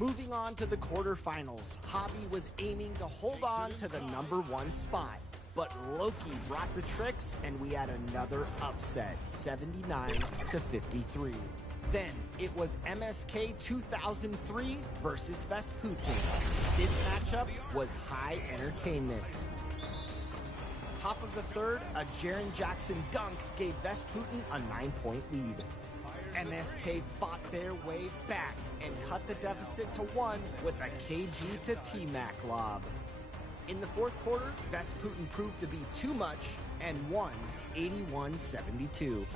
Moving on to the quarterfinals, Hobby was aiming to hold on to the #1 spot. But Loki brought the tricks, and we had another upset, 79-53. Then it was MSK 2003 versus Vesputin. This matchup was high entertainment. Top of the third, a Jaren Jackson dunk gave Vesputin a 9-point lead. MSK fought their way back and cut the deficit to 1 with a KG to T-Mac lob. In the fourth quarter, Vesputin proved to be too much and won 81-72.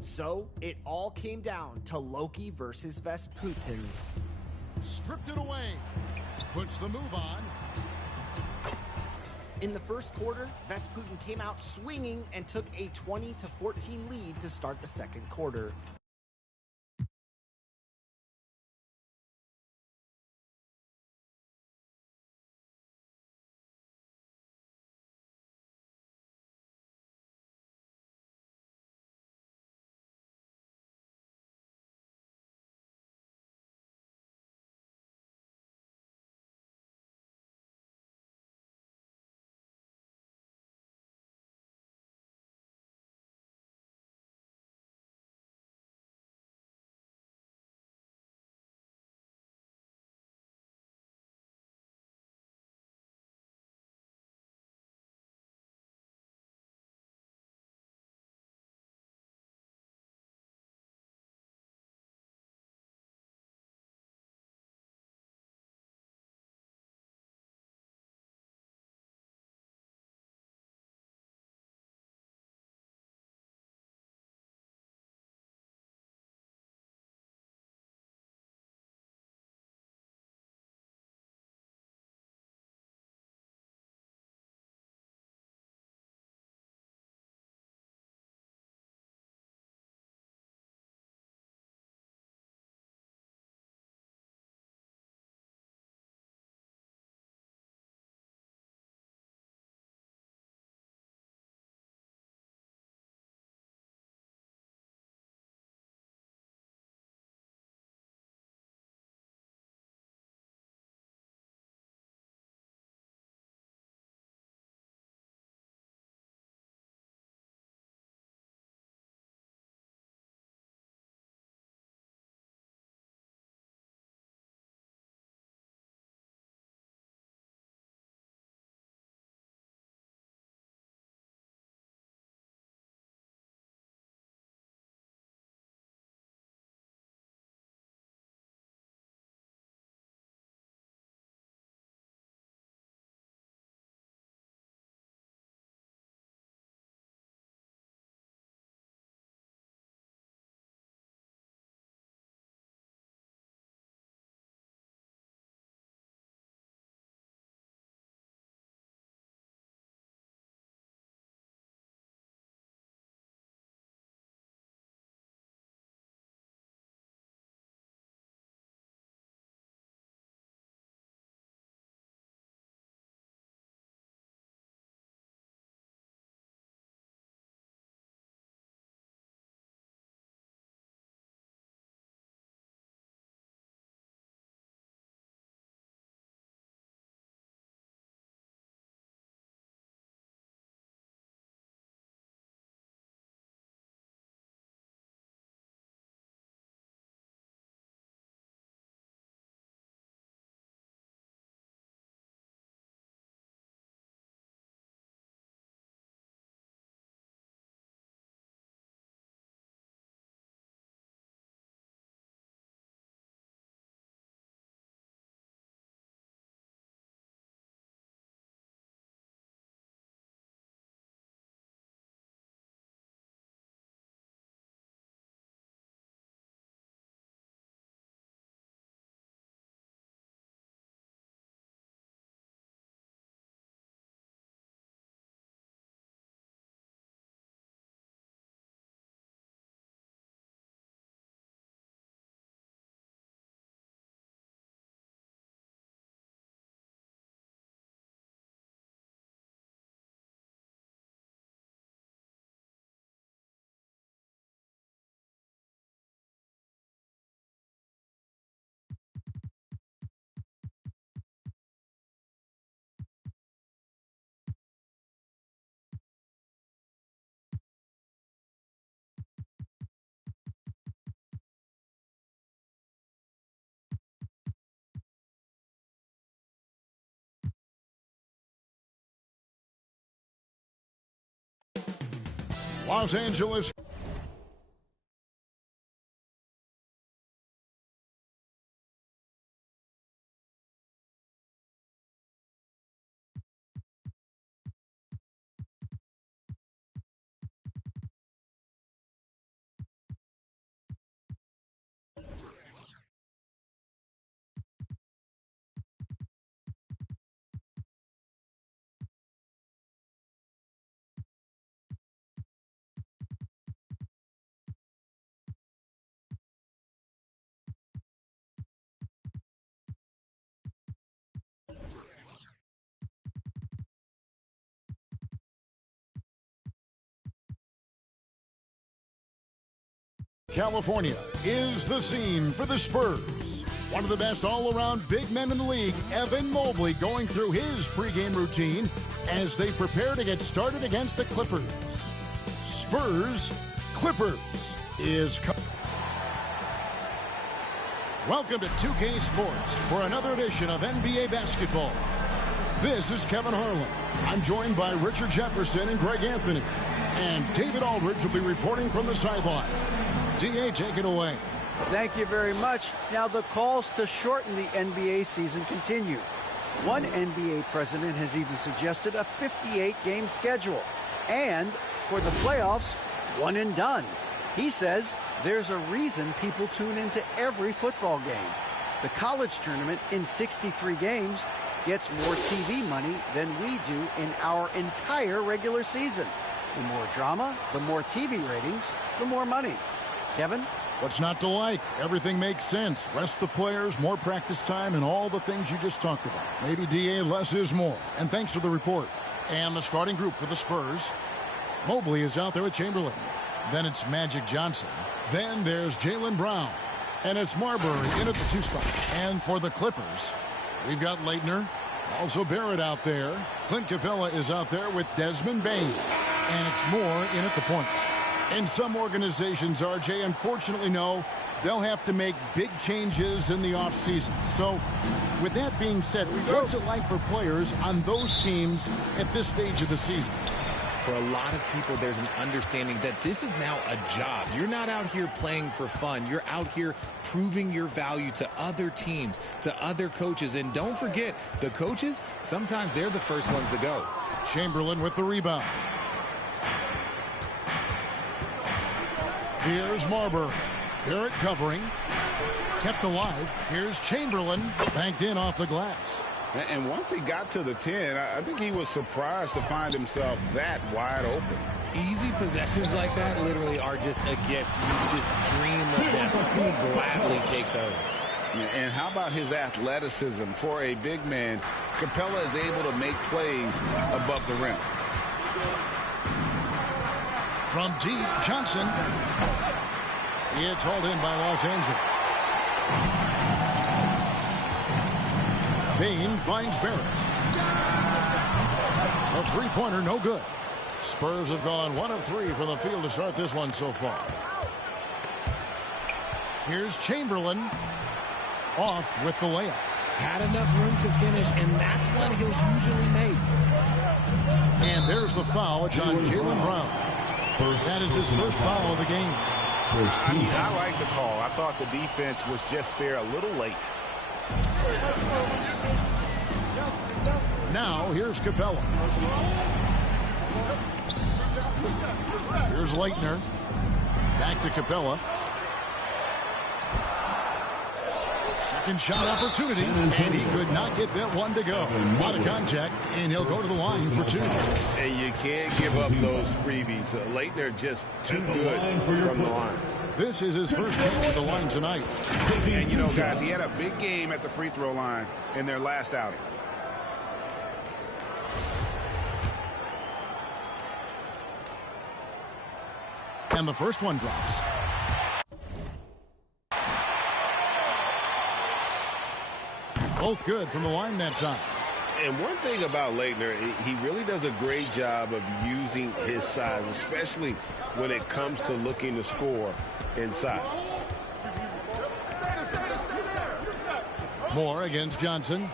So it all came down to Loki versus Vesputin. Stripped it away. Puts the move on. In the first quarter, Vesputin came out swinging and took a 20-14 lead to start the second quarter. Los Angeles. California is the scene for the Spurs. One of the best all-around big men in the league, Evan Mobley, going through his pregame routine as they prepare to get started against the Clippers. Spurs Clippers is Welcome to 2K Sports for another edition of NBA basketball. This is Kevin Harlan. I'm joined by Richard Jefferson and Greg Anthony. And David Aldridge will be reporting from the sideline. DA, take it away. Thank you very much. Now, the calls to shorten the NBA season continue. One NBA president has even suggested a 58-game schedule. And for the playoffs, one and done. He says there's a reason people tune into every football game. The college tournament in 63 games gets more TV money than we do in our entire regular season. The more drama, the more TV ratings, the more money. Kevin? What's not to like? Everything makes sense. Rest the players, more practice time, and all the things you just talked about. Maybe, DA, less is more. And thanks for the report. And the starting group for the Spurs. Mobley is out there with Chamberlain. Then it's Magic Johnson. Then there's Jaylen Brown. And it's Marbury in at the 2 spot. And for the Clippers, we've got Leitner. Also Barrett out there. Clint Capella is out there with Desmond Bane. And it's Moore in at the point. And some organizations, RJ, unfortunately know they'll have to make big changes in the offseason. So, with that being said, what's it like for players on those teams at this stage of the season? For a lot of people, there's an understanding that this is now a job. You're not out here playing for fun. You're out here proving your value to other teams, to other coaches. And don't forget, the coaches, sometimes they're the first ones to go. Chamberlain with the rebound. Here's Marbury. Barrett covering. Kept alive. Here's Chamberlain. Banked in off the glass. And once he got to the 10, I think he was surprised to find himself that wide open. Easy possessions like that literally are just a gift. You just dream of them. You gladly take those. And how about his athleticism? For a big man, Capella is able to make plays above the rim. From deep, Johnson. It's hauled in by Los Angeles. Bane finds Barrett. A three-pointer, no good. Spurs have gone 1 of 3 from the field to start this one so far. Here's Chamberlain. Off with the layup. Had enough room to finish, and that's what he'll usually make. And there's the foul. It's on Jaylen Brown. That is his first foul of the game. I like the call. I thought the defense was just there a little late. Now, here's Capella. Here's Leitner. Back to Capella. Second shot opportunity, and he could not get that one to go. A lot of contact, and he'll go to the line for 2. And you can't give up those freebies. Leitner just too good from the line. This is his first chance at the line tonight. And, you know, guys, he had a big game at the free throw line in their last outing. And the first one drops. Both good from the line that time. And one thing about Leitner, he really does a great job of using his size, especially when it comes to looking to score inside. Moore against Johnson.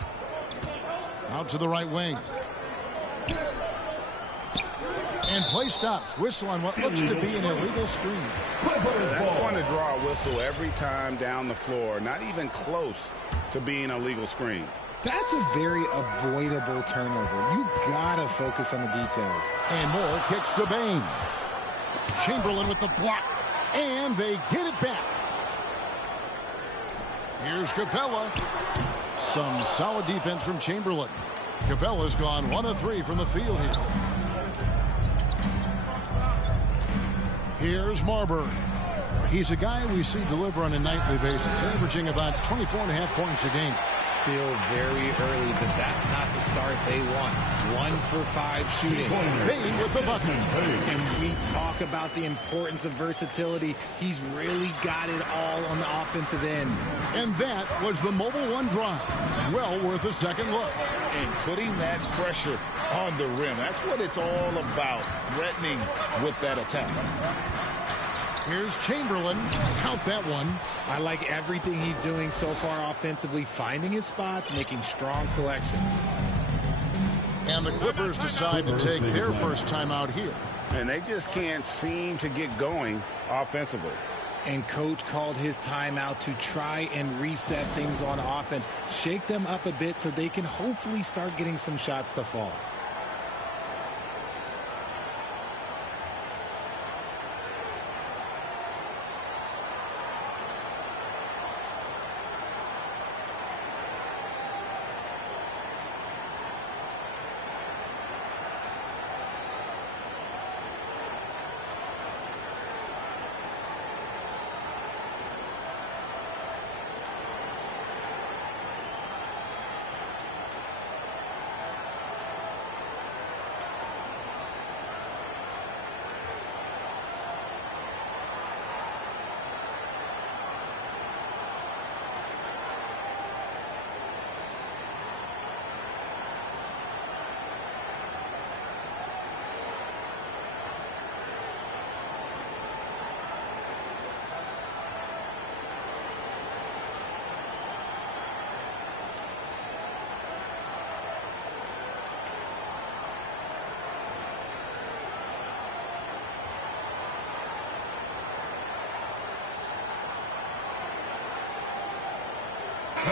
Out to the right wing. And play stops. Whistle on what looks to be an illegal screen. That's going to draw a whistle every time down the floor. Not even close to being a legal screen. That's a very avoidable turnover. You gotta focus on the details. And Moore kicks to Bane. Chamberlain with the block. And they get it back. Here's Capella. Some solid defense from Chamberlain. Capella's gone 1 of 3 from the field here. Here's Marbury. He's a guy we see deliver on a nightly basis, averaging about 24.5 points a game. Still very early, but that's not the start they want. 1 for 5 shooting. Bane with the bucket. And we talk about the importance of versatility. He's really got it all on the offensive end. And that was the Mobile One drive. Well worth a second look. And putting that pressure on the rim. That's what it's all about, threatening with that attack. Here's Chamberlain. Count that one. I like everything he's doing so far offensively, finding his spots, making strong selections. And the Clippers decide to take their first time out here. And they just can't seem to get going offensively. And coach called his timeout to try and reset things on offense, shake them up a bit so they can hopefully start getting some shots to fall.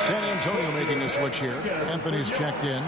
San Antonio making a switch here. Anthony's checked in.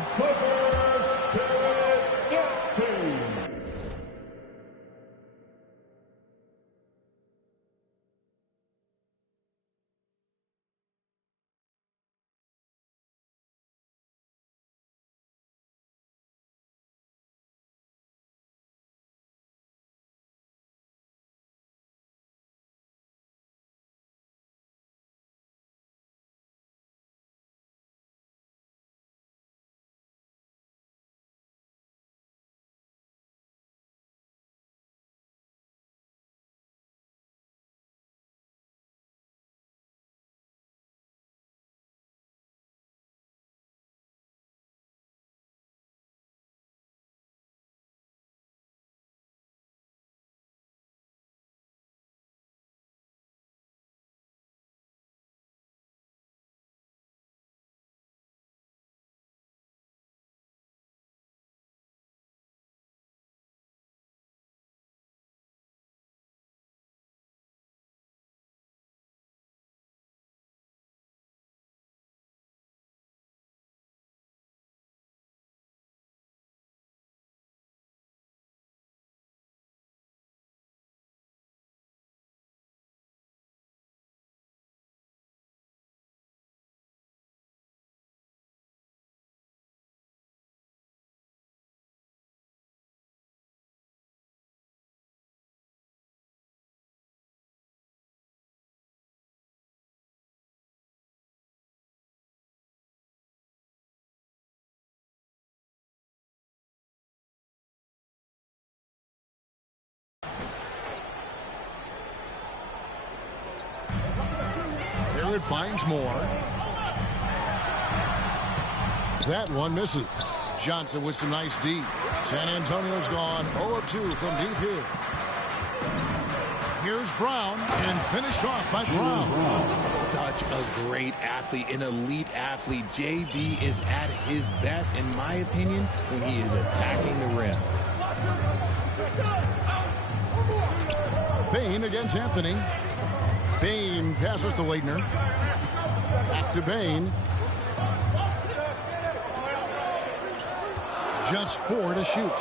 It finds more. That one misses. Johnson with some nice D. San Antonio's gone 0 of 2 from deep here. Here's Brown, and finished off by Brown. Such a great athlete, an elite athlete. JB is at his best, in my opinion, when he is attacking the rim. Bane against Anthony. Bane passes to Leitner. Back to Bane. Just 4 to shoot.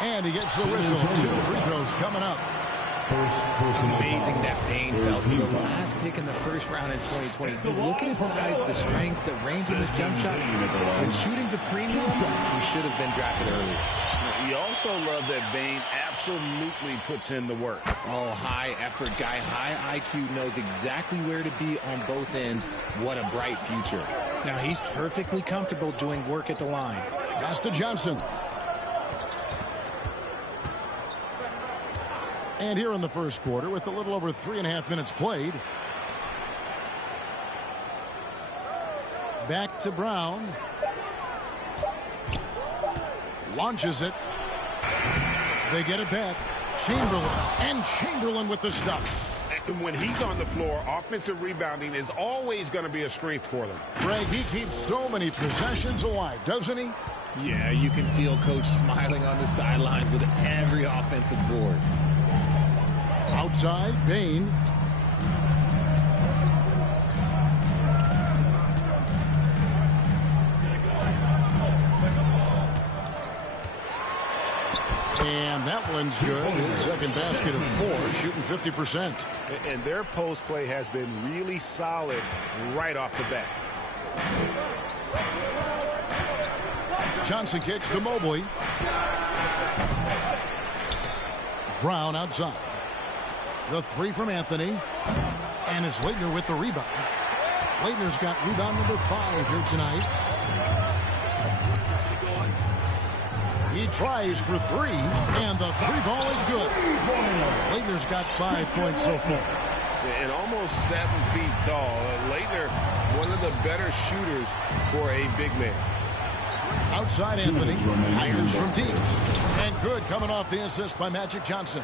And he gets the whistle. 2 free throws coming up. Amazing that Bane fell for the last pick in the first round in 2020. You look at his size, the strength, the range of his jump shot. When shooting's a premium, he should have been drafted early. We also love that Bane absolutely puts in the work. Oh, high effort guy, high IQ, knows exactly where to be on both ends. What a bright future. Now he's perfectly comfortable doing work at the line. Pass to Johnson. And here in the first quarter, with a little over 3.5 minutes played. Back to Brown. Launches it. They get it back. Chamberlain. And Chamberlain with the stuff. And when he's on the floor, offensive rebounding is always going to be a strength for them. Greg, he keeps so many possessions alive, doesn't he? Yeah, you can feel Coach smiling on the sidelines with every offensive board. Outside, Bane. And that one's good. His second basket of 4, shooting 50%. And their post play has been really solid right off the bat. Johnson kicks to Mobley. Brown outside. The 3 from Anthony. And it's Leitner with the rebound. Leitner's got rebound number 5 here tonight. He tries for 3, and the 3 ball is good. Leitner's got 5 points so far. And almost 7 feet tall. Leitner, one of the better shooters for a big man. Outside Anthony. Fires from deep. And good coming off the assist by Magic Johnson.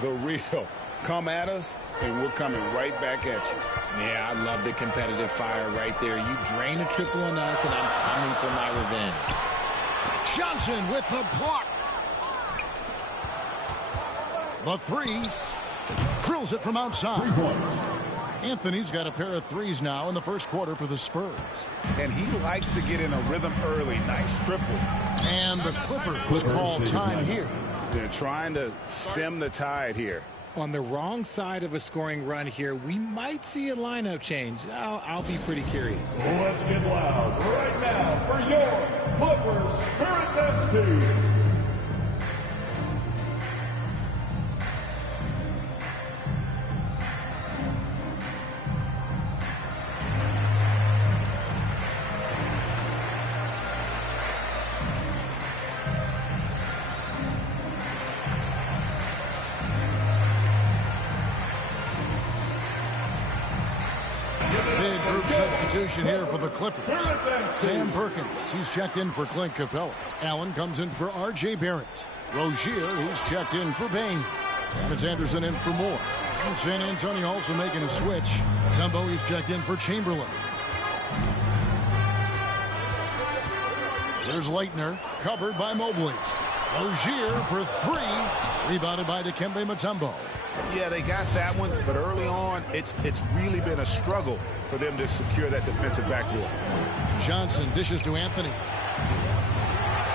The real. Come at us, and we're coming right back at you. Yeah, I love the competitive fire right there. You drain a triple on us, and I'm coming for my revenge. Johnson with the block. The 3. Drills it from outside. Anthony's got a pair of 3s now in the first quarter for the Spurs. And he likes to get in a rhythm early. Nice triple. And the Clippers call time here. They're trying to stem the tide here. On the wrong side of a scoring run here, we might see a lineup change. I'll be pretty curious. Let's get loud right now for your Clippers Spirit Dance team. Big group substitution here for the Clippers. Sam Perkins, he's checked in for Clint Capella. Allen comes in for Rj Bane. Rozier, he's checked in for Bane. Evans Anderson in for Moore. And San Antonio also making a switch. Tumbo, he's checked in for Chamberlain. There's Leitner, covered by Mobley. Rozier for 3, rebounded by Dikembe Mutombo. Yeah, they got that one, but early on, it's really been a struggle for them to secure that defensive backboard. Johnson dishes to Anthony.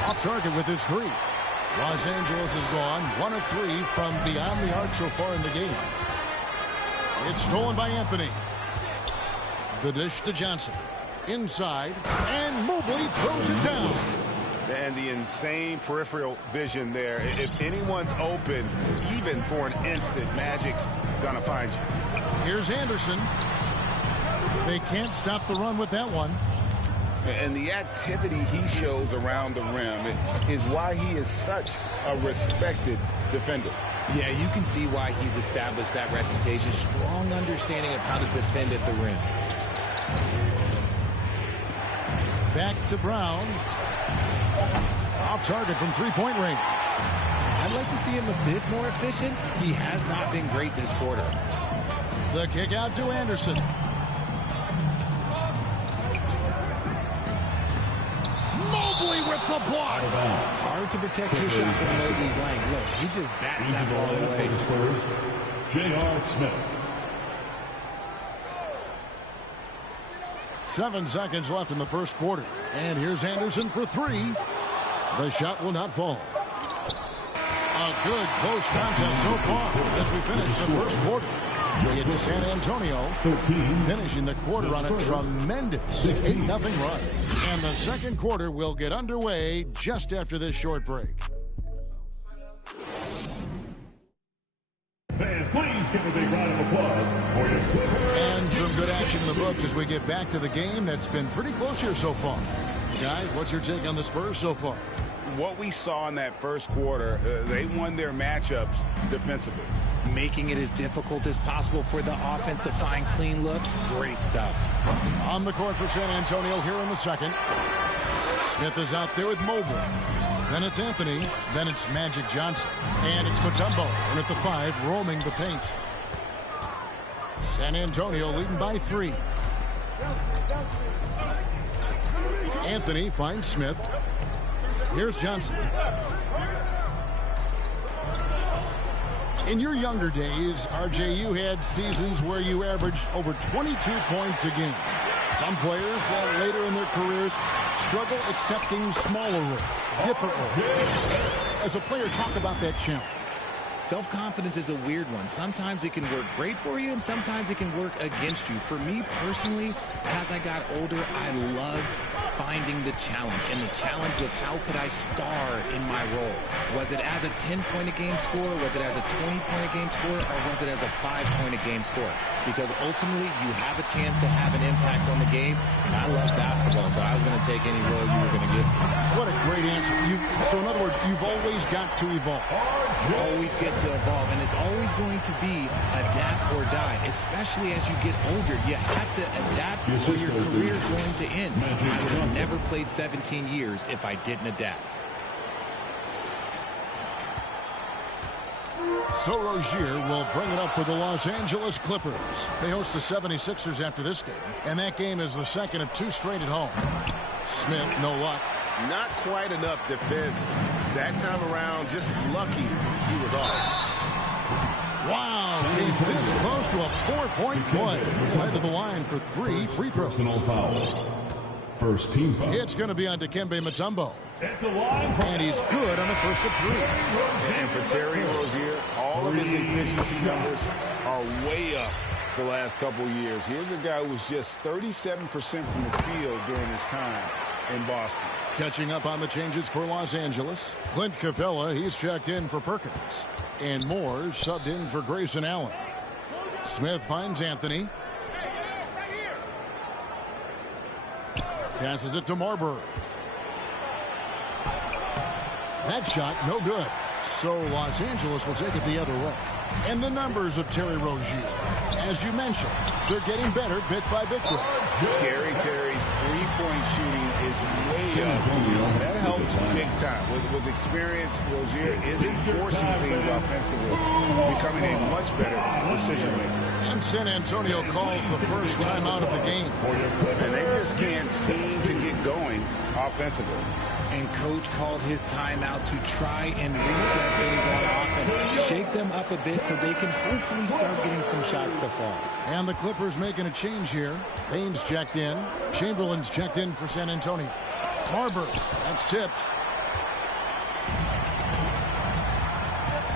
Off target with his 3. Los Angeles is gone 1 of 3 from beyond the arc so far in the game. It's stolen by Anthony. The dish to Johnson. Inside, and Mobley throws it down. And the insane peripheral vision there. If anyone's open, even for an instant, Magic's gonna find you. Here's Anderson. They can't stop the run with that one. And the activity he shows around the rim is why he is such a respected defender. Yeah, you can see why he's established that reputation. Strong understanding of how to defend at the rim. Back to Brown. Off target from 3-point range. I'd like to see him a bit more efficient. He has not been great this quarter. The kick out to Anderson. Mobley with the block. Hard to protect your shot from Mobley's length. Look, he just bats that ball away. For the Spurs, J.R. Smith. 7 seconds left in the first quarter. And here's Anderson for three. The shot will not fall. A good close contest so far as we finish the first quarter. It's San Antonio finishing the quarter on a tremendous 8-0 run. And the second quarter will get underway just after this short break. Fans, please give a big round of applause for your Clippers. And some good action in the books as we get back to the game that's been pretty close here so far. Guys, what's your take on the Spurs so far? What we saw in that first quarter, they won their matchups defensively. Making it as difficult as possible for the offense to find clean looks. Great stuff. On the court for San Antonio here in the second. Smith is out there with Mobley. Then it's Anthony. Then it's Magic Johnson. And it's Mutombo. And at the 5, roaming the paint. San Antonio leading by 3. Anthony finds Smith. Here's Johnson. In your younger days, RJ, you had seasons where you averaged over 22 points a game. Some players later in their careers struggle accepting smaller roles, different roles. As a player, talk about that challenge. Self-confidence is a weird one. Sometimes it can work great for you, and sometimes it can work against you. For me personally, as I got older, I loved finding the challenge. And the challenge was, how could I star in my role? Was it as a 10-point-a-game scorer? Was it as a 20-point-a-game scorer? Or was it as a 5-point-a-game scorer? Because ultimately, you have a chance to have an impact on the game. And I love basketball, so I was going to take any role you were going to give me. What a great answer. So in other words, you've always got to evolve. You always get to evolve, and it's always going to be adapt or die, especially as you get older. You have to adapt or your career is going to end. I would have never played 17 years if I didn't adapt. So Rozier will bring it up for the Los Angeles Clippers. They host the 76ers after this game, and that game is the second of 2 straight at home. Smith, no luck. Not quite enough defense that time around. Just lucky he was off. Wow, came this close to a 4-point play. Right to the line for 3 free throws. Personal foul. First team foul. It's going to be on Dikembe Mutombo. At the line, And he's good on the first of 3. And for Terry Rozier, all of his efficiency numbers are way up the last couple years. Here's a guy who was just 37% from the field during his time in Boston. Catching up on the changes for Los Angeles. Clint Capella, he's checked in for Perkins. And Moore subbed in for Grayson Allen. Smith finds Anthony. Passes it to Marbury. That shot, no good. So Los Angeles will take it the other way. And the numbers of Terry Rozier. As you mentioned, they're getting better bit by bit. Scary Terry's three-point shooting is way up. That helps big time. With experience, Rozier isn't forcing things offensively, becoming a much better decision maker. And San Antonio calls the first timeout of the game. And they just can't seem to get going offensively. And coach called his timeout to try and reset things on offense. Shake them up a bit so they can hopefully start getting some shots to fall. And the Clippers making a change here. Bane's checked in. Chamberlain's checked in for San Antonio. Marbury, that's tipped.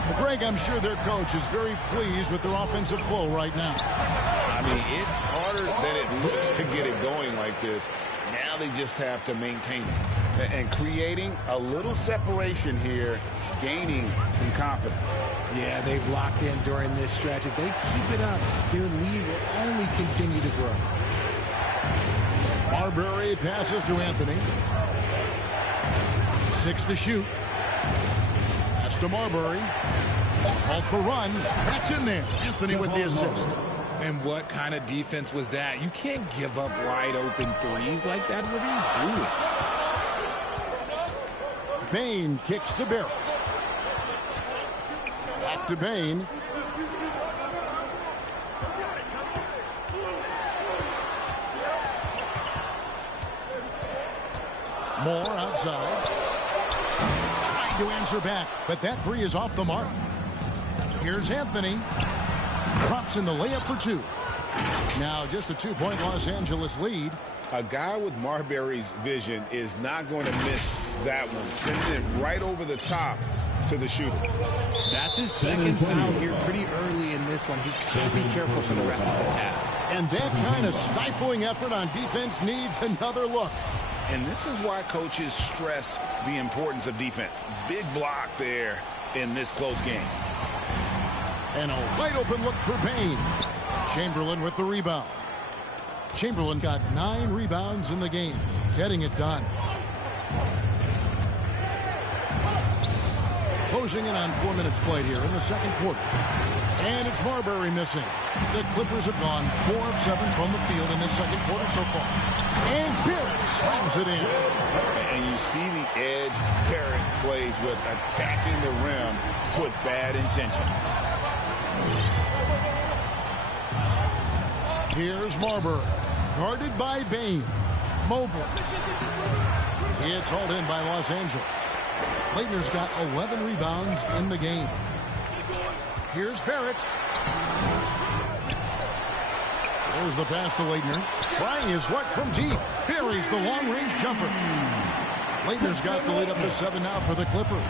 Well, Greg, I'm sure their coach is very pleased with their offensive flow right now. I mean, it's harder than it looks to get it going like this. Now they just have to maintain it. And creating a little separation here, gaining some confidence. Yeah, they've locked in during this stretch. If they keep it up, their lead will only continue to grow. Marbury passes to Anthony. 6 to shoot. Pass to Marbury. Halt the run. That's in there. Anthony with the assist. And what kind of defense was that? You can't give up wide open threes like that. What are you doing? Bane kicks to Barrett. Back to Bane. Moore outside. Trying to answer back, but that three is off the mark. Here's Anthony. Drops in the layup for two. Now just a 2-point Los Angeles lead. A guy with Marbury's vision is not going to miss that one. Sending it right over the top to the shooter. That's his second foul here pretty early in this one. He's got to be careful for the rest of this half. And that kind of stifling effort on defense needs another look. And this is why coaches stress the importance of defense. Big block there in this close game. And a wide open look for Bane. Chamberlain with the rebound. Chamberlain got 9 rebounds in the game, getting it done. Closing in on 4 minutes played here in the second quarter. And it's Marbury missing. The Clippers have gone 4 of 7 from the field in the second quarter so far. And Barrett slams it in. And you see the edge Barrett plays with, attacking the rim with bad intentions. Here's Marbury, guarded by Bane. Mobley. It's hauled in by Los Angeles. Leitner's got 11 rebounds in the game. Here's Barrett. There's the pass to Leitner. Trying his luck from deep. Buries the long-range jumper. Leitner's got the lead up to 7 now for the Clippers.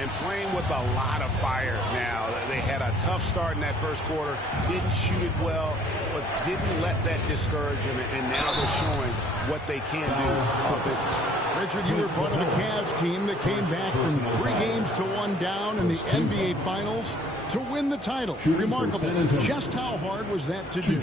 And playing with a lot of fire now. They had a tough start in that first quarter. Didn't shoot it well, but didn't let that discourage them. And now they're showing what they can do offensively. Richard, you were part of the Cavs team that came back from 3 games to 1 down in the NBA Finals to win the title. Remarkable. Just how hard was that to do?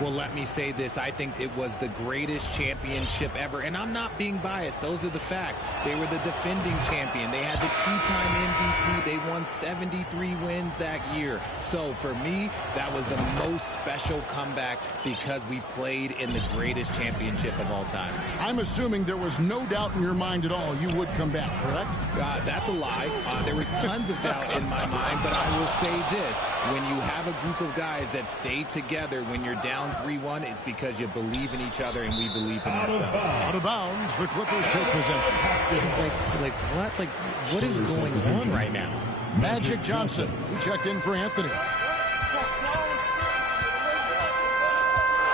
Well, let me say this. I think it was the greatest championship ever. And I'm not being biased. Those are the facts. They were the defending champion. They had the 2-time MVP. They won 73 wins that year. So for me, that was the most special comeback because we played in the greatest championship of all time. I'm assuming there was no doubt in your mind at all you would come back, correct? That's a lie. There was tons of doubt in my mind, but I will say this. When you have a group of guys that stay together when you're down 3-1, it's because you believe in each other and we believed in ourselves. Out of bounds, the Clippers take possession. Like what? Like what is going on right now? Magic Johnson, who checked in for Anthony.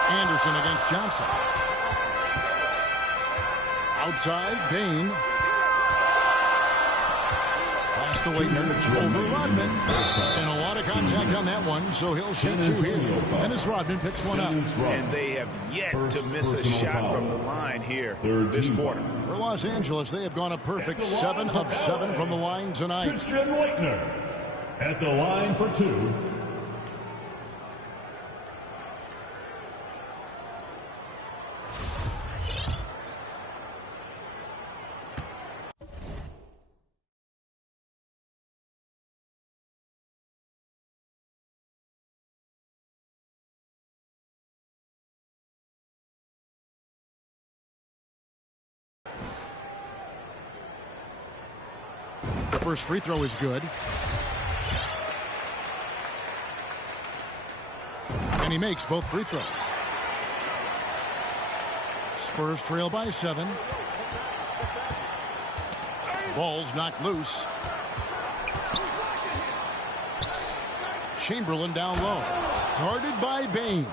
Anderson against Johnson. Outside, Bane. Pass to Leitner over Rodman. And a lot of contact on that one, so he'll shoot 2 here. And as Rodman picks one up. And they have yet to miss a shot from the line here this quarter. For Los Angeles, they have gone a perfect 7 of 7 from the line tonight. Christian Leitner at the line for 2. The first free throw is good. And he makes both free throws. Spurs trail by 7. Ball's knocked loose. Chamberlain down low. Guarded by Bane.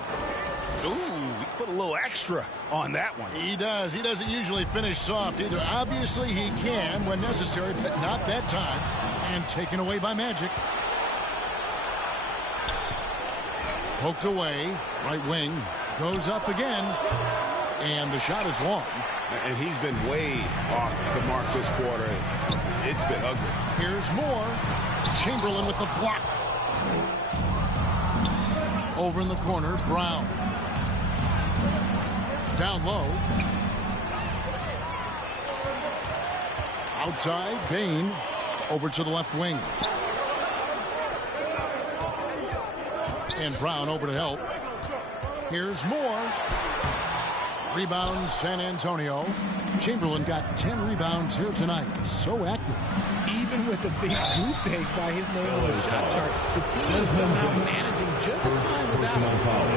Ooh, he put a little extra on that one. He does. He doesn't usually finish soft either. Obviously, he can when necessary, but not that time. And taken away by Magic. Poked away. Right wing. Goes up again. And the shot is long. And he's been way off the mark this quarter. It's been ugly. Here's Moore. Chamberlain with the block. Over in the corner, Brown. Down low. Outside, Bane. Over to the left wing. And Brown over to help. Here's Moore. Rebound, San Antonio. Chamberlain got 10 rebounds here tonight. So active. Even with a big goose egg by his name on the shot chart, the team is somehow managing just fine without him.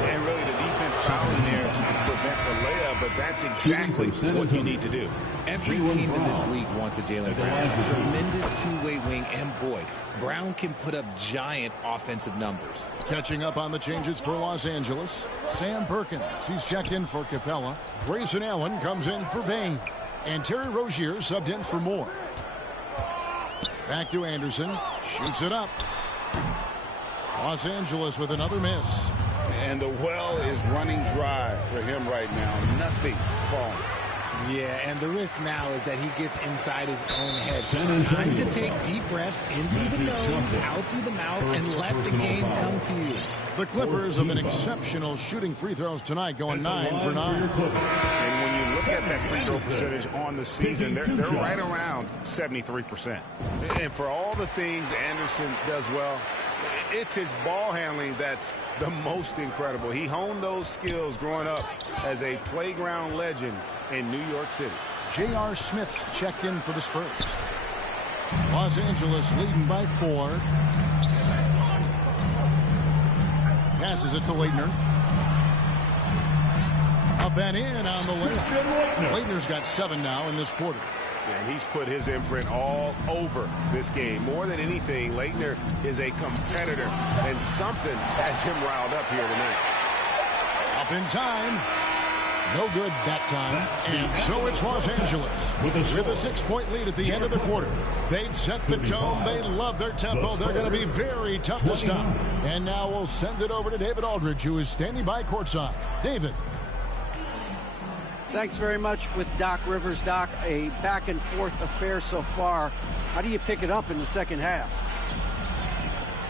And really the defense fouling there to prevent the layup, but but that's exactly what you need to do. Every team in this league wants a Jaylen Brown, a tremendous two-way wing, and boy, Brown can put up giant offensive numbers. Catching up on the changes for Los Angeles, Sam Perkins. He's checked in for Capella. Grayson Allen comes in for Bane. And Terry Rozier subbed in for Moore. Back to Anderson. Shoots it up. Los Angeles with another miss. And the well is running dry for him right now. Nothing falling. Yeah, and the risk now is that he gets inside his own head. Time to take deep breaths in through the nose, out through the mouth, and let the game come to you. The Clippers have been exceptional shooting free throws tonight, going 9 for 9. And when you look at that free throw percentage on the season, they're right around 73%. And for all the things Anderson does well, it's his ball handling that's the most incredible. He honed those skills growing up as a playground legend in New York City. J.R. Smith's checked in for the Spurs. Los Angeles leading by 4. Passes it to Leitner. Up and in on the layup. Leitner's got 7 now in this quarter. And he's put his imprint all over this game. More than anything, Leitner is a competitor, and something has him riled up here tonight. Up in time. No good that time. And so it's Los Angeles with a 6-point lead at the end of the quarter. They've set the tone. They love their tempo. They're going to be very tough to stop. And now we'll send it over to David Aldridge, who is standing by courtside. David. Thanks very much with Doc Rivers. Doc, a back-and-forth affair so far. How do you pick it up in the second half?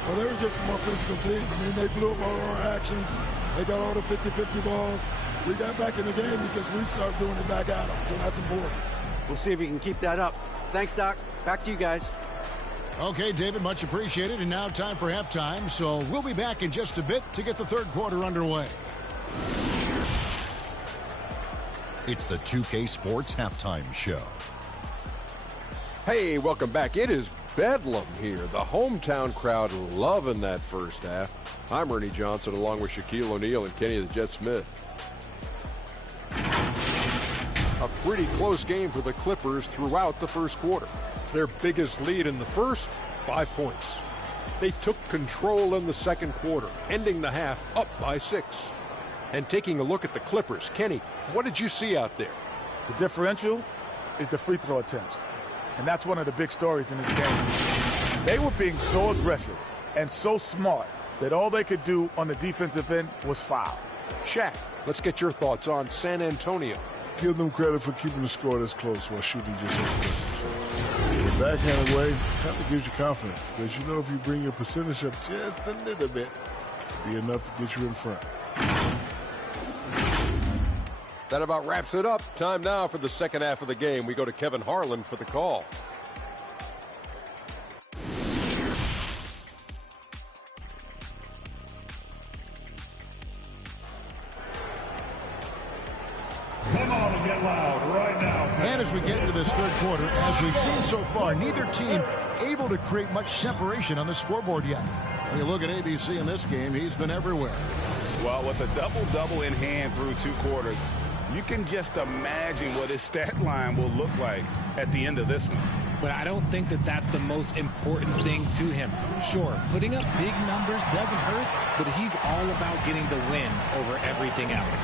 Well, they were just a more physical team. I mean, they blew up all our actions. They got all the 50-50 balls. We got back in the game because we started doing it back at them, so that's important. We'll see if we can keep that up. Thanks, Doc. Back to you guys. Okay, David, much appreciated. And now time for halftime, so we'll be back in just a bit to get the third quarter underway. It's the 2K Sports Halftime Show. Hey, welcome back. It is bedlam here. The hometown crowd loving that first half. I'm Ernie Johnson along with Shaquille O'Neal and Kenny the Jet Smith. A pretty close game for the Clippers throughout the first quarter. Their biggest lead in the first, 5 points. They took control in the second quarter, ending the half up by 6. And taking a look at the Clippers, Kenny, what did you see out there? The differential is the free throw attempts. And that's one of the big stories in this game. They were being so aggressive and so smart that all they could do on the defensive end was foul. Shaq, let's get your thoughts on San Antonio. Give them credit for keeping the score this close while shooting just over. The backhand away kind of gives you confidence because you know if you bring your percentage up just a little bit, it'll be enough to get you in front. That about wraps it up. Time now for the second half of the game. We go to Kevin Harlan for the call. Come on and get loud right now. And as we get into this third quarter, as we've seen so far, neither team able to create much separation on the scoreboard yet. When you look at ABC in this game, he's been everywhere. Well, with a double-double in hand through 2 quarters, you can just imagine what his stat line will look like at the end of this one. But I don't think that that's the most important thing to him. Sure, putting up big numbers doesn't hurt, but he's all about getting the win over everything else.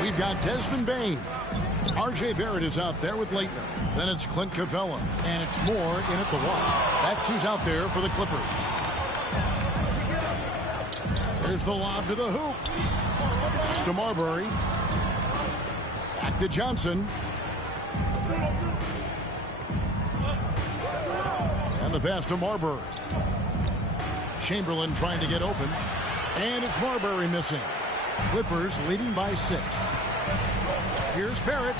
We've got Desmond Bane. RJ Barrett is out there with Leitner. Then it's Clint Capella. And it's Moore in at the wall. That's who's out there for the Clippers. Here's the lob to the hoop. To Marbury. Back to Johnson. And the pass to Marbury. Chamberlain trying to get open. And it's Marbury missing. Clippers leading by 6. Here's Barrett.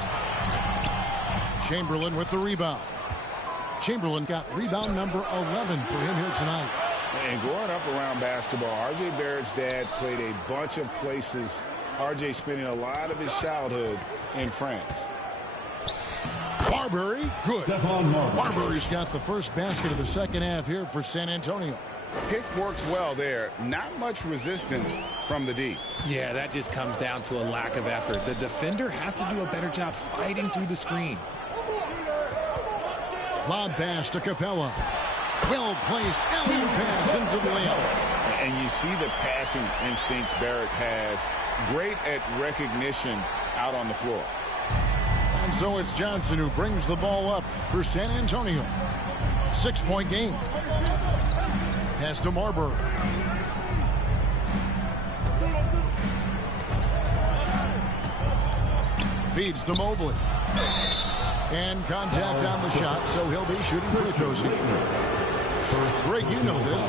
Chamberlain with the rebound. Chamberlain got rebound number 11 for him here tonight. And growing up around basketball, R.J. Barrett's dad played a bunch of places. R.J. spending a lot of his childhood in France. Marbury, good. Marbury's got the first basket of the second half here for San Antonio. Pick works well there. Not much resistance from the D. Yeah, that just comes down to a lack of effort. The defender has to do a better job fighting through the screen. Lob pass to Capella. Well-placed alley-oop pass into the layup. And you see the passing instincts Barrett has. Great at recognition out on the floor. And so it's Johnson who brings the ball up for San Antonio. 6-point game. Pass to Marbury. Feeds to Mobley. And contact on the shot, so he'll be shooting free throws here. Greg, you know this.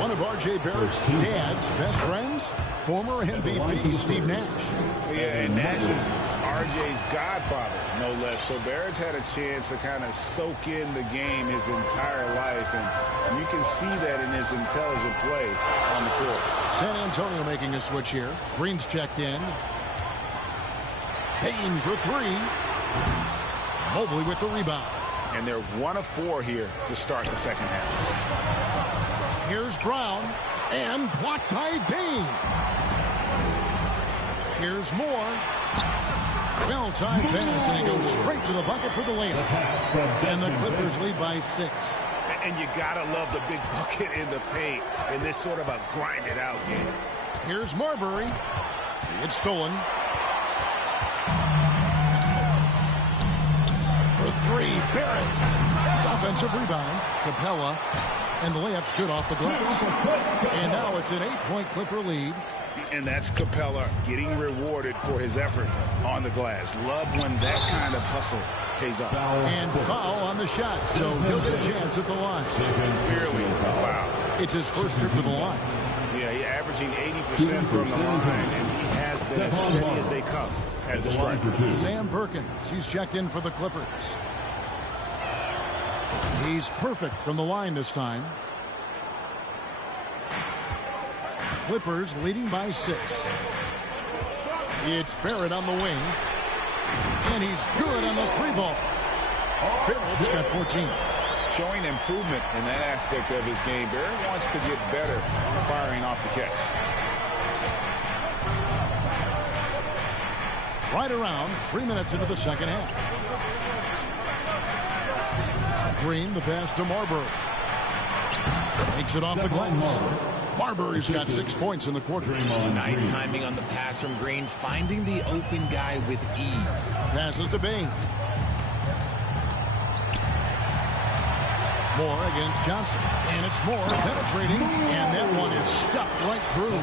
One of R.J. Barrett's dad's best friends, former MVP Steve Nash. Yeah, and Nash is R.J.'s godfather, no less. So Barrett's had a chance to kind of soak in the game his entire life, and you can see that in his intelligent play on the floor. San Antonio making a switch here. Green's checked in. Bane for three. Mobley with the rebound. And they're 1 of 4 here to start the second half. Here's Brown, and blocked by Bane. Here's Moore. Well-timed pass, and he goes straight to the bucket for the layup. And the Clippers lead by 6. And you gotta love the big bucket in the paint in this sort of a grind-it-out game. Here's Marbury. It's stolen. For three, Barrett. Offensive rebound. Capella. And the layup's good off the glass. And now it's an 8-point Clipper lead. And that's Capella getting rewarded for his effort on the glass. Love when that kind of hustle pays off. And foul on the shot, so he'll get a chance at the line. Clearly a foul. It's his first trip to the line. Yeah, he's averaging 80% from the line, and he has been as steady as they come at the stripe. Sam Perkins, he's checked in for the Clippers. He's perfect from the line this time. Clippers leading by 6. It's Barrett on the wing. And he's good on the 3-ball. Barrett's got 14. Showing improvement in that aspect of his game. Barrett wants to get better firing off the catch. Right around 3 minutes into the second half. Green, the pass to Marbury. Makes it off the glass. Marbury's got 6 points in the quarter. Nice timing on the pass from Green, finding the open guy with ease. Passes to Bane. Moore against Johnson. And it's Moore penetrating. And that one is stuffed right through.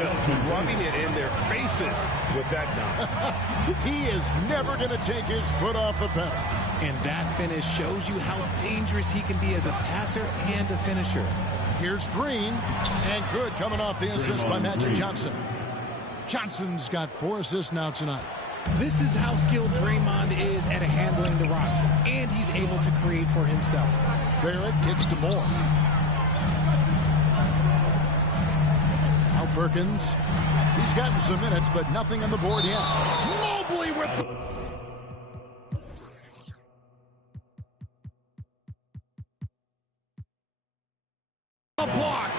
Just rubbing it in their faces with that dunk. He is never going to take his foot off the pedal. And that finish shows you how dangerous he can be as a passer and a finisher. Here's Green. And good coming off the assist by Magic Johnson. Johnson's got 4 assists now tonight. This is how skilled Draymond is at handling the rock. And he's able to create for himself. Barrett kicks to Moore. Now Perkins. He's gotten some minutes, but nothing on the board yet. Mobley with the... A block.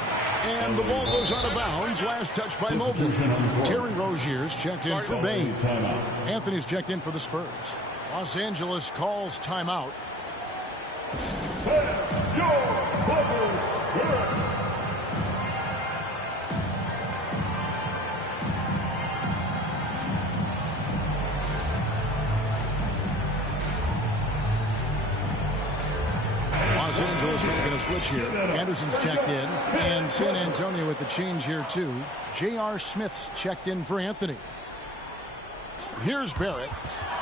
And the ball goes out of bounds. Last touch by Mobley. Terry Rozier's checked in for Bane. Anthony's checked in for the Spurs. Los Angeles calls timeout. Los Angeles making a switch here. Anderson's checked in. And San Antonio with the change here, too. J.R. Smith's checked in for Anthony. Here's Barrett.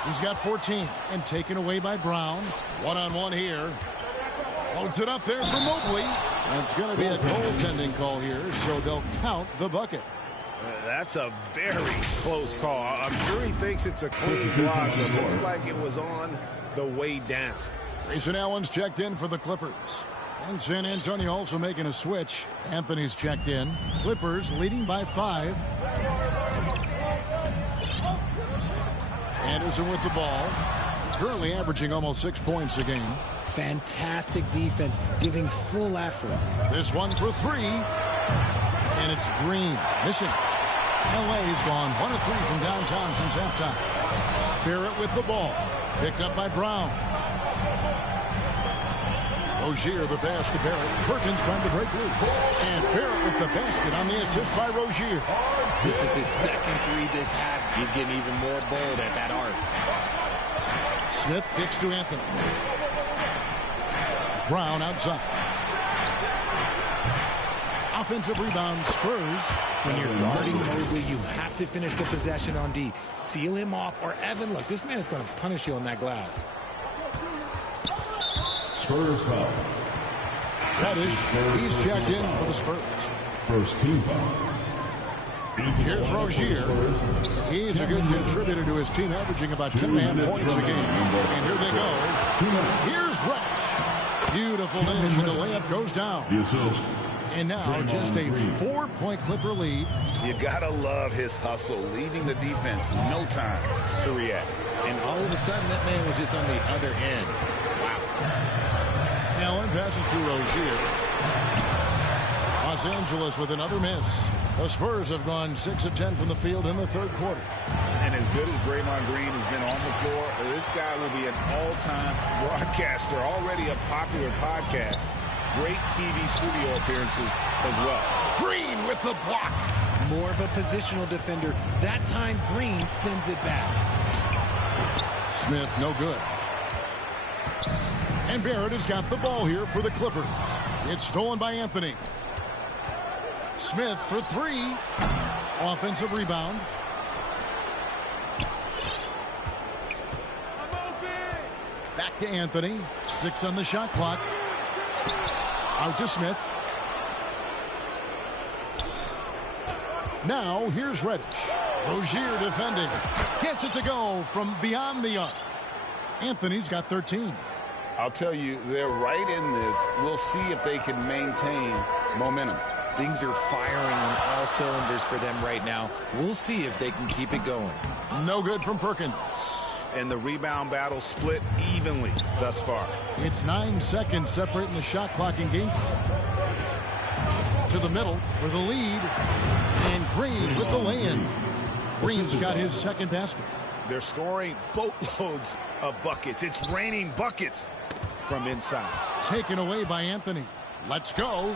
He's got 14. And taken away by Brown. One-on-one here. Floats it up there for Mobley. That's going to be a goaltending call here, so they'll count the bucket. That's a very close call. I'm sure he thinks it's a clean block, but it looks like it was on the way down. Grayson Allen's checked in for the Clippers. And San Antonio also making a switch. Anthony's checked in. Clippers leading by 5. Anderson with the ball. Currently averaging almost 6 points a game. Fantastic defense, giving full effort. This one for three, and it's Green, missing. LA's gone 1 of 3 from downtown since halftime. Barrett with the ball, picked up by Brown. Rozier the pass to Barrett. Perkins trying to break loose. And Barrett with the basket on the assist by Rozier. This is his second three this half. He's getting even more bold at that arc. Smith kicks to Anthony. Brown outside. Offensive rebound, Spurs. When you're guarding Mobley, you have to finish the possession on D. Seal him off, or Evan, look, this man is going to punish you on that glass. Spurs foul. Reddish, he's checked in for the Spurs. First team foul. Here's Rozier. He's a good contributor to his team, averaging about 10.5 points a game. And here they go. Here's Reddish. Beautiful dish, and the layup goes down. And now just a 4-point Clipper lead. You gotta love his hustle, leaving the defense no time to react. And all of a sudden, that man was just on the other end. Allen passes to Rozier. Los Angeles with another miss. The Spurs have gone 6 of 10 from the field in the third quarter. And as good as Draymond Green has been on the floor, this guy will be an all-time broadcaster, already a popular podcast. Great TV studio appearances as well. Green with the block. More of a positional defender. That time, Green sends it back. Smith, no good. And Barrett has got the ball here for the Clippers. It's stolen by Anthony. Smith for three. Offensive rebound. Back to Anthony. 6 on the shot clock. Out to Smith. Now here's Reddish. Rozier defending. Gets it to go from beyond the arc. Anthony's got 13. I'll tell you, they're right in this. We'll see if they can maintain momentum. Things are firing on all cylinders for them right now. We'll see if they can keep it going. No good from Perkins. And the rebound battle split evenly thus far. It's 9 seconds separating the shot clock and game. To the middle for the lead. And Green with the lay-in. Green's got his second basket. They're scoring boatloads of buckets. It's raining buckets from inside. Taken away by Anthony. Let's go.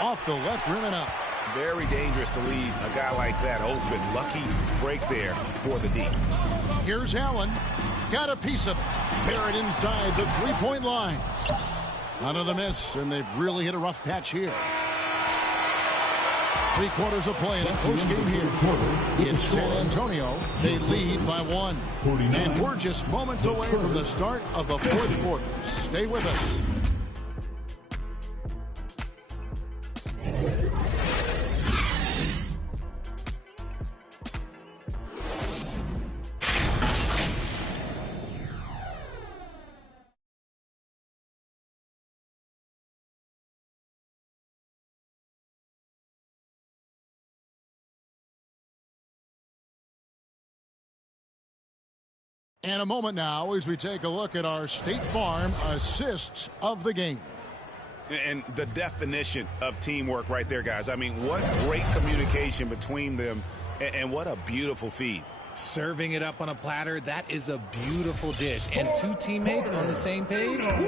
Off the left rim and out. Very dangerous to leave a guy like that open. Lucky break there for the D. Here's Allen. Got a piece of it. Barrett inside the three-point line. Another miss, and they've really hit a rough patch here. 3 quarters of play in a close game here. It's San Antonio. They lead by 1. And we're just moments away from the start of the fourth quarter. Stay with us. And a moment now as we take a look at our State Farm assists of the game. And the definition of teamwork right there, guys. I mean, what great communication between them, and what a beautiful feed. Serving it up on a platter, that is a beautiful dish. And 2 teammates on the same page. And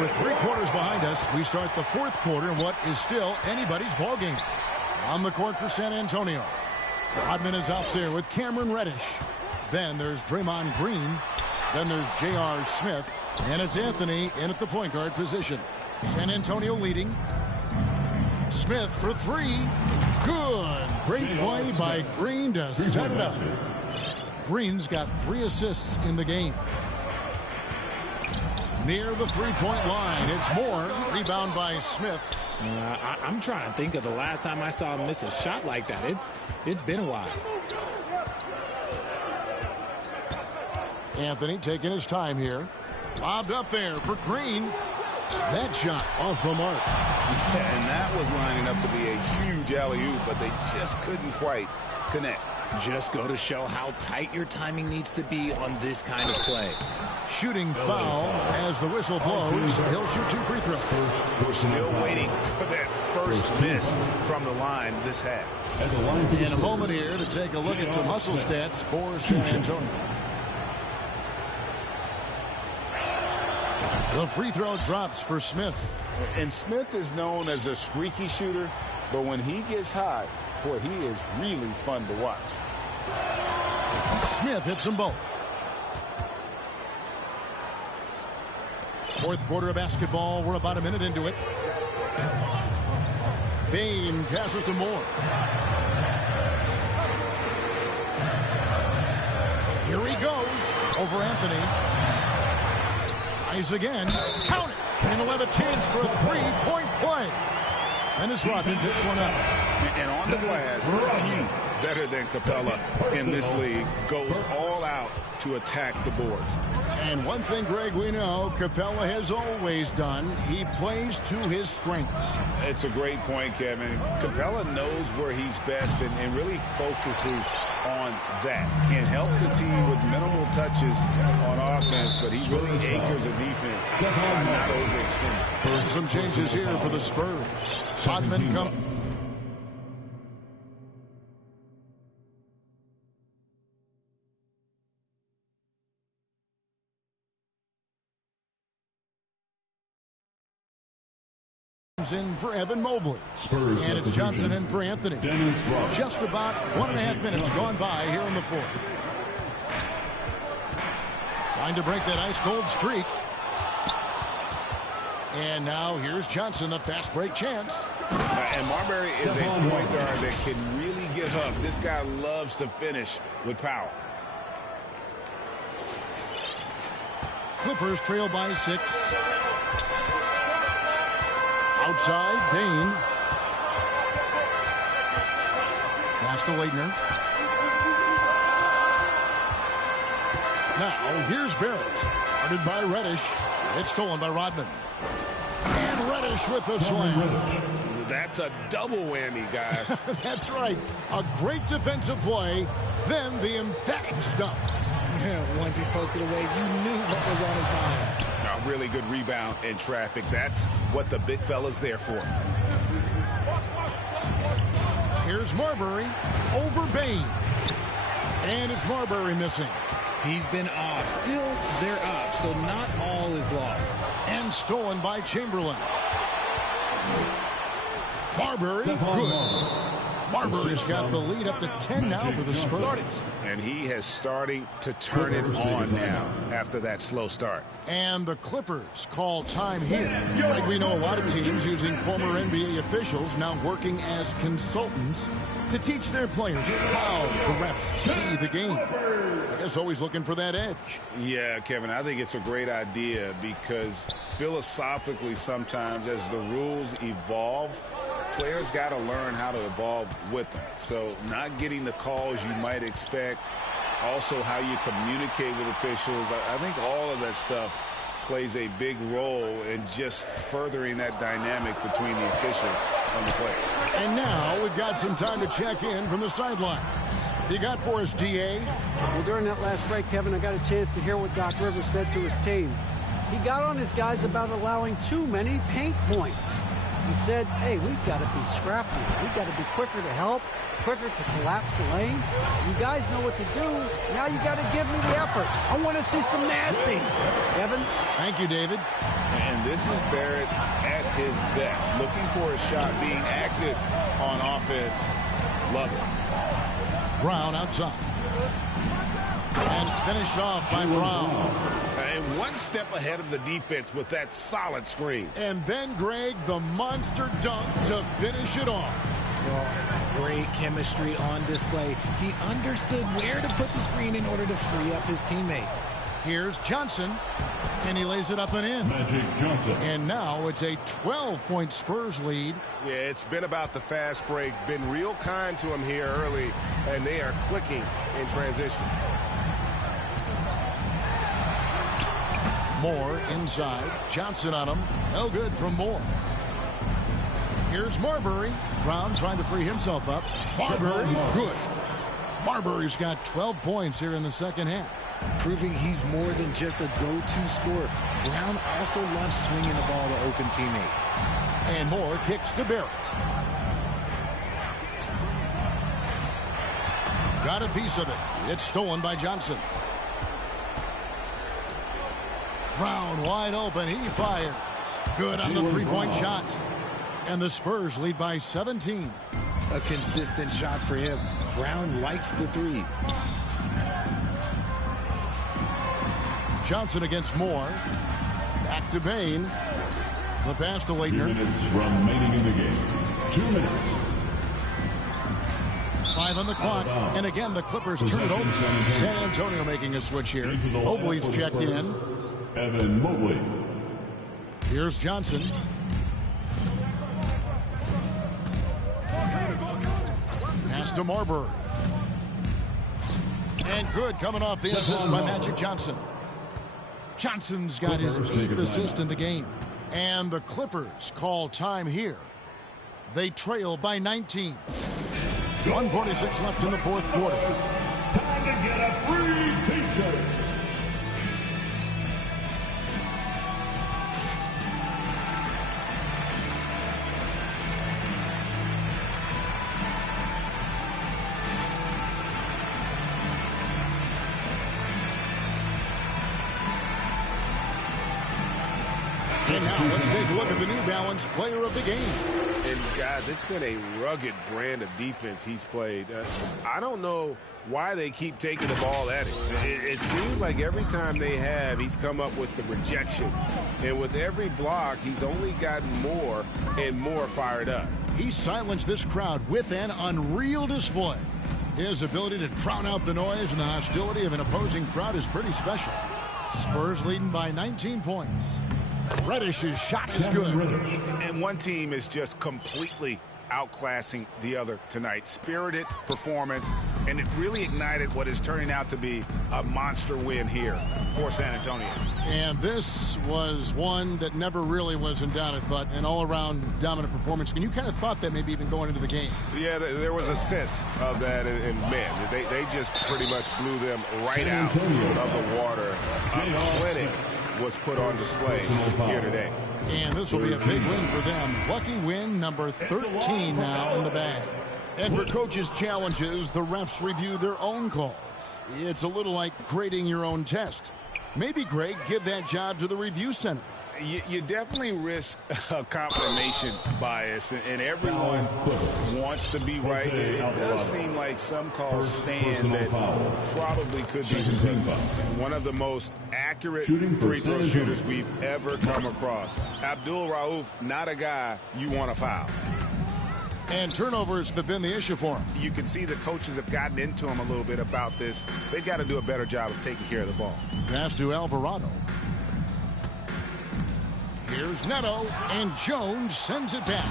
with 3 quarters behind us, we start the fourth quarter in what is still anybody's ball game. On the court for San Antonio. Rodman is out there with Cameron Reddish. Then there's Draymond Green. Then there's J.R. Smith. And it's Anthony in at the point guard position. San Antonio leading. Smith for 3. Good. Great play by Green to set it up. Green's got 3 assists in the game. Near the three-point line. It's Moore. Rebound by Smith. I'm trying to think of the last time I saw him miss a shot like that. It's been a while. Anthony taking his time here. Lobbed up there for Green. That shot off the mark. Yeah, and that was lining up to be a huge alley-oop, but they just couldn't quite connect. Just go to show how tight your timing needs to be on this kind of play. Shooting foul as the whistle blows. He'll shoot 2 free throws. We're still waiting for that first miss from the line this half. In a moment here to take a look at some hustle stats for San Antonio. The free throw drops for Smith. And Smith is known as a streaky shooter, but when he gets hot, boy, he is really fun to watch. Smith hits them both. Fourth quarter of basketball. We're about a minute into it. Bane passes to Moore. Here he goes over Anthony. Tries again. Count it. And he'll have a chance for a 3-point play. Dennis Rodman picks one up. And on the glass, few better than Capella in this league goes all out to attack the boards. And one thing, Greg, we know Capella has always done, he plays to his strengths. It's a great point, Kevin. Capella knows where he's best and really focuses on that. Can help the team with minimal touches on offense, but he really anchors a defense by not overextending. Some changes here for the Spurs. Rodman comes in for Evan Mobley. Spurs and it's Johnson in for Anthony. Just about 1.5 minutes gone by here in the fourth. Trying to break that ice cold streak. And now here's Johnson, a fast break chance. And Marbury is a point guard that can really get hugged. This guy loves to finish with power. Clippers trail by 6. Outside, Bane. Pass to Leitner. Now, here's Barrett. Guarded by Reddish. It's stolen by Rodman. And Reddish with the slam. That's a double whammy, guys. That's right. A great defensive play, then the emphatic stuff. Once he poked it away, you knew what was on his mind. A really good rebound in traffic. That's what the big fella's there for. Here's Marbury over Bane. And it's Marbury missing. He's been off. Still, they're up, so not all is lost. And stolen by Chamberlain. Marbury, good. Marbury's got the lead up to 10 now for the Spurs. And he has starting to turn it on now after that slow start. And the Clippers call time here. Like we know a lot of teams using former NBA officials now working as consultants to teach their players how the refs see the game. I guess always looking for that edge. Yeah, Kevin, I think it's a great idea because philosophically sometimes as the rules evolve, players got to learn how to evolve with them. So not getting the calls you might expect, also how you communicate with officials. I think all of that stuff plays a big role in just furthering that dynamic between the officials and the player. And now we've got some time to check in from the sidelines. You got for us, DA? Well, during that last break, Kevin, I got a chance to hear what Doc Rivers said to his team. He got on his guys about allowing too many paint points. He said, hey, we've got to be scrappier. We've got to be quicker to help, quicker to collapse the lane. You guys know what to do. Now you got to give me the effort. I want to see some nasty. Kevin? Thank you, David. And this is Barrett at his best. Looking for a shot, being active on offense. Love it. Brown outside. And finished off by Brown. And one step ahead of the defense with that solid screen. And then, Greg, the monster dunk to finish it off. Well, great chemistry on display. He understood where to put the screen in order to free up his teammate. Here's Johnson, and he lays it up and in. Magic Johnson. And now it's a 12-point Spurs lead. Yeah, it's been about the fast break. Been real kind to him here early, and they are clicking in transition. Moore inside. Johnson on him. No good from Moore. Here's Marbury. Brown trying to free himself up. Marbury, good. Marbury's got 12 points here in the second half. Proving he's more than just a go-to scorer. Brown also loves swinging the ball to open teammates. And Moore kicks to Barrett. Got a piece of it. It's stolen by Johnson. Brown wide open. He fires. Good on the three-point shot. And the Spurs lead by 17. A consistent shot for him. Brown likes the three. Johnson against Moore. Back to Bane. The pass to Leitner. 2 minutes remaining in the game. 2 minutes. 5 on the clock. And again, the Clippers turn it over. San Antonio making a switch here. Mobley's checked in. Evan Mobley. Here's Johnson. Pass to Marbury. And good coming off the assist by Magic Johnson. Johnson's got his 8th assist in the game. And the Clippers call time here. They trail by 19. 1:46 left in the fourth quarter. Time to get a free t-shirt. And now let's take a look at the New Balance player of the game. And guys, it's been a rugged brand of defense he's played. I don't know why they keep taking the ball at him. It seems like every time they have, he's come up with the rejection. And with every block, he's only gotten more and more fired up. He silenced this crowd with an unreal display. His ability to drown out the noise and the hostility of an opposing crowd is pretty special. Spurs leading by 19 points. Reddish's shot is good. And one team is just completely outclassing the other tonight. Spirited performance, and it really ignited what is turning out to be a monster win here for San Antonio. And this was one that never really was in doubt, I thought, an all-around dominant performance. And you kind of thought that maybe even going into the game. Yeah, there was a sense of that, and man, they just pretty much blew them right out of the water. A clinic was put on display here today. And this will be a big win for them. Lucky win number 13 now in the bag. And for coaches' challenges, the refs review their own calls. It's a little like grading your own test. Maybe, Greg, give that job to the review center. You definitely risk a confirmation bias, and everyone wants to be right. It does seem like some calls stand that probably could be reviewed. One of the most accurate free throw shooters we've ever come across. Abdul Rauf, not a guy you want to foul. And turnovers have been the issue for him. You can see the coaches have gotten into him a little bit about this. They've got to do a better job of taking care of the ball. Pass to Alvarado. Here's Neto, and Jones sends it back.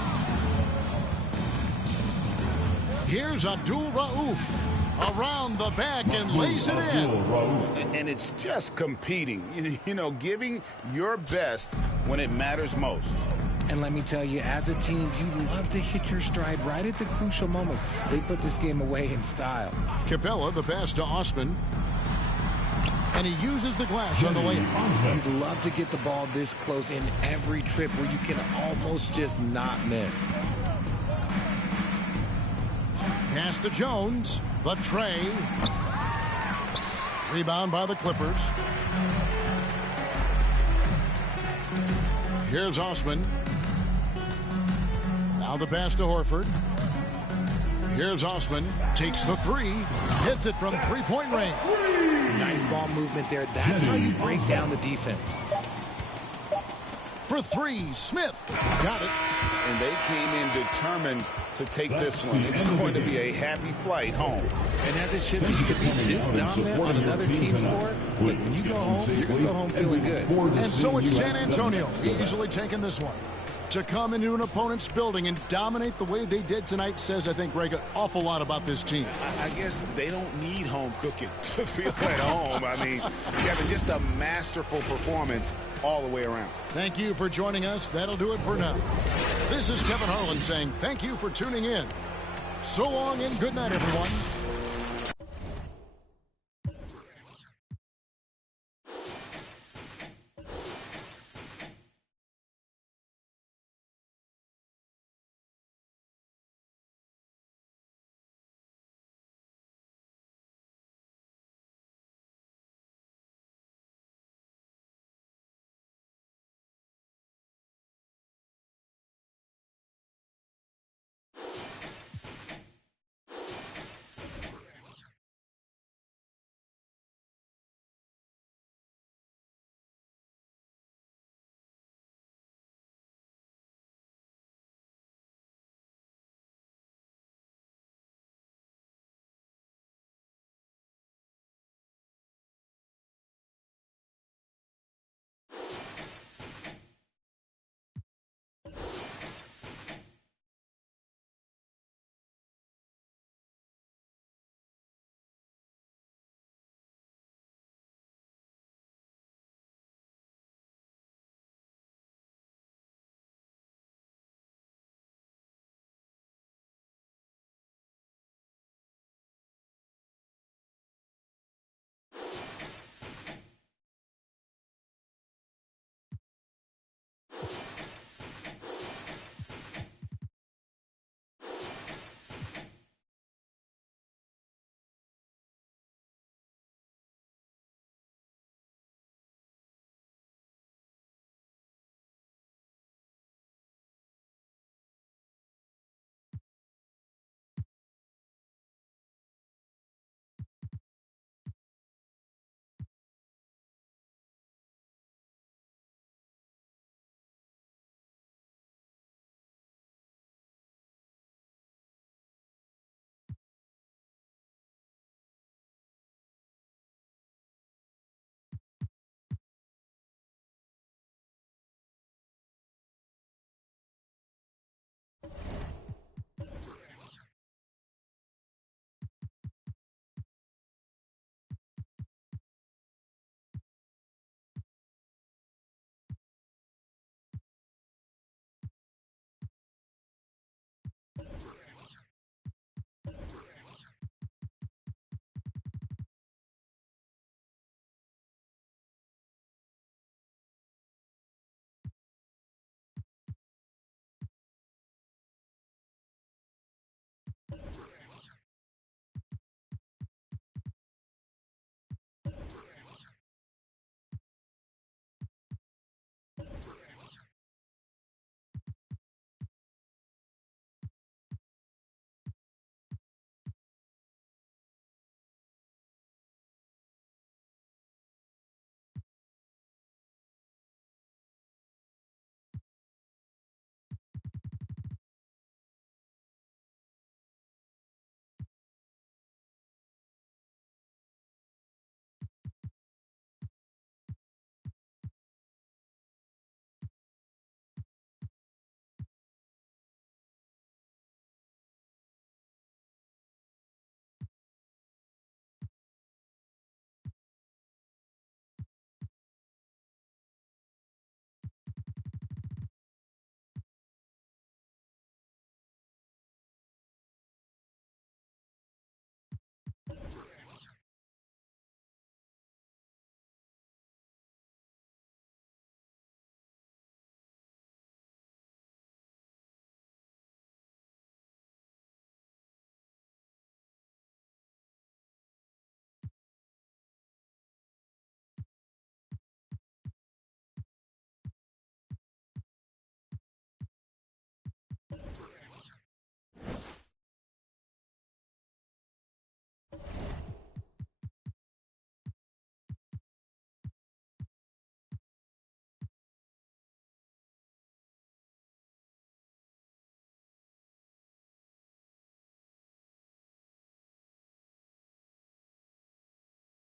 Here's Abdul Rauf around the back and lays it in. And it's just competing, you know, giving your best when it matters most. And let me tell you, as a team, you love to hit your stride right at the crucial moments. They put this game away in style. Capella, the pass to Osman. And he uses the glass on the lane. You'd love to get the ball this close in every trip where you can almost just not miss. Pass to Jones. The tray. Rebound by the Clippers. Here's Osman. Now the pass to Horford. Here's Osman. Takes the three. Hits it from three-point range. Nice ball movement there. That's how you break down the defense. For three, Smith. Got it. And they came in determined to take this one. It's going to be a happy flight home. And as it should be, to be this dominant on another team's floor, look, when you go home, you're going to go home feeling good. And so it's San Antonio easily taking this one. To come into an opponent's building and dominate the way they did tonight says, I think, Greg, an awful lot about this team. I guess they don't need home cooking to feel at home. I mean, Kevin, just a masterful performance all the way around. Thank you for joining us. That'll do it for now. This is Kevin Harlan saying thank you for tuning in. So long and good night, everyone.